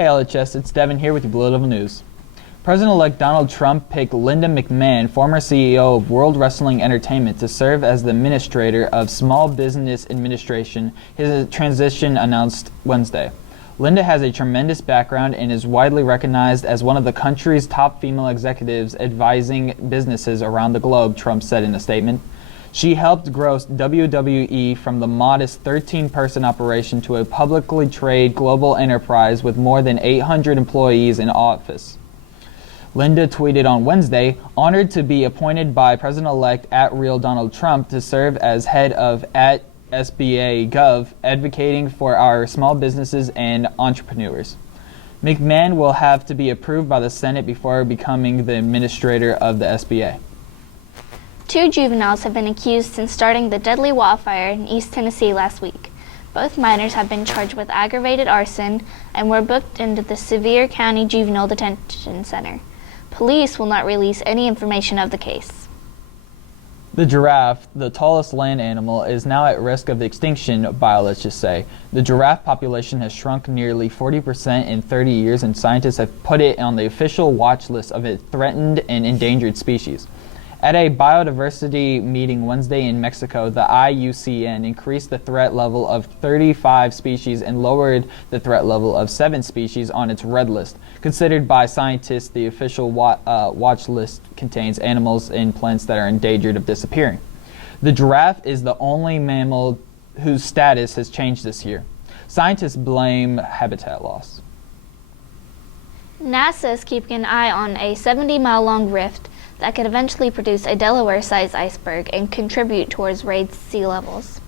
Hey LHS, it's Devin here with your Blue Devil News. President-elect Donald Trump picked Linda McMahon, former CEO of World Wrestling Entertainment, to serve as the Administrator of Small Business Administration, his transition announced Wednesday. Linda has a tremendous background and is widely recognized as one of the country's top female executives advising businesses around the globe, Trump said in a statement. She helped grow WWE from the modest 13-person operation to a publicly traded global enterprise with more than 800 employees in office. Linda tweeted on Wednesday, honored to be appointed by President-elect @Real Donald Trump to serve as head of @SBA Gov, advocating for our small businesses and entrepreneurs. McMahon will have to be approved by the Senate before becoming the administrator of the SBA. 2 juveniles have been accused since starting the deadly wildfire in East Tennessee last week. Both minors have been charged with aggravated arson and were booked into the Sevier County Juvenile Detention Center. Police will not release any information of the case. The giraffe, the tallest land animal, is now at risk of extinction, biologists say. The giraffe population has shrunk nearly 40% in 30 years, and scientists have put it on the official watch list of its threatened and endangered species. At a biodiversity meeting Wednesday in Mexico, the IUCN increased the threat level of 35 species and lowered the threat level of 7 species on its red list. Considered by scientists, the official watch list contains animals and plants that are endangered of disappearing. The giraffe is the only mammal whose status has changed this year. Scientists blame habitat loss. NASA is keeping an eye on a 70-mile-long rift that could eventually produce a Delaware-sized iceberg and contribute towards raised sea levels.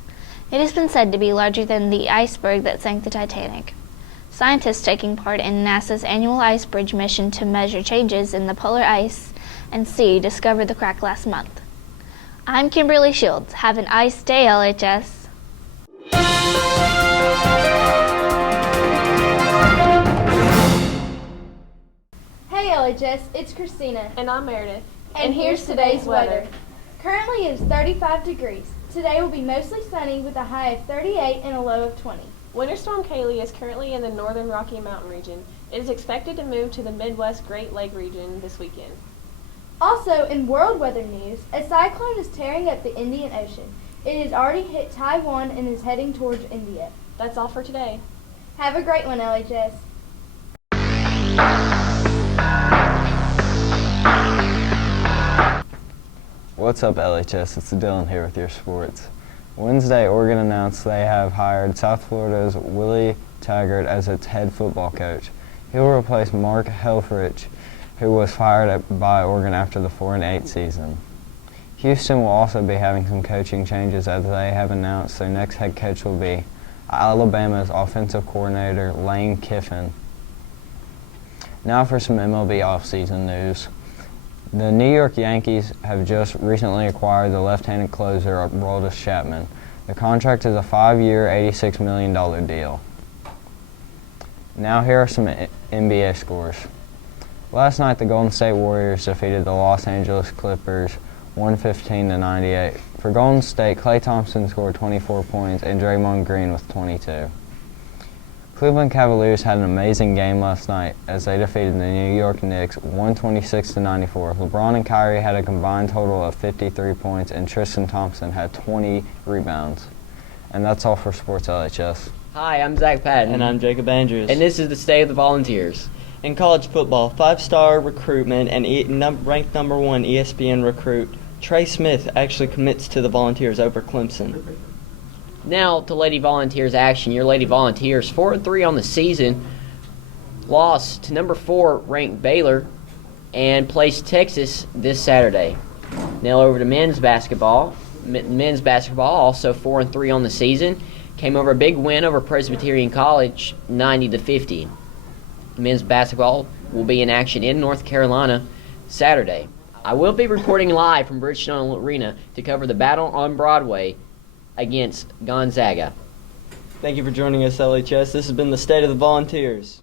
It has been said to be larger than the iceberg that sank the Titanic. Scientists taking part in NASA's annual Ice Bridge mission to measure changes in the polar ice and sea discovered the crack last month. I'm Kimberly Shields. Have an ice day, LHS. Hey LHS, it's Christina. And I'm Meredith. And here's today's weather. Currently it is 35 degrees. Today will be mostly sunny with a high of 38 and a low of 20. Winter Storm Kaylee is currently in the northern Rocky Mountain region. It is expected to move to the Midwest Great Lake region this weekend. Also, in world weather news, a cyclone is tearing up the Indian Ocean. It has already hit Taiwan and is heading towards India. That's all for today. Have a great one, LHS. What's up, LHS? It's Dylan here with your sports. Wednesday, Oregon announced they have hired South Florida's Willie Taggart as its head football coach. He will replace Mark Helfrich, who was fired by Oregon after the 4-8 season. Houston will also be having some coaching changes, as they have announced their next head coach will be Alabama's offensive coordinator, Lane Kiffin. Now for some MLB offseason news. The New York Yankees have just recently acquired the left-handed closer Aroldis Chapman. The contract is a 5-year, $86 million deal. Now here are some NBA scores. Last night, the Golden State Warriors defeated the Los Angeles Clippers 115-98. For Golden State, Klay Thompson scored 24 points and Draymond Green with 22. Cleveland Cavaliers had an amazing game last night as they defeated the New York Knicks 126-94. LeBron and Kyrie had a combined total of 53 points and Tristan Thompson had 20 rebounds. And that's all for Sports LHS. Hi, I'm Zach Patton. And I'm Jacob Andrews. And this is the State of the Volunteers. In college football, 5-star recruitment and ranked number 1 ESPN recruit Trey Smith actually commits to the Volunteers over Clemson. Now to Lady Volunteers action. Your Lady Volunteers, 4-3 on the season, lost to number 4 ranked Baylor and placed Texas this Saturday. Now over to men's basketball. Men's basketball, also 4-3 on the season, came over a big win over Presbyterian College, 90-50. Men's basketball will be in action in North Carolina Saturday. I will be reporting live from Bridgestone Arena to cover the battle on Broadway against Gonzaga. Thank you for joining us, LHS. This has been the State of the Volunteers.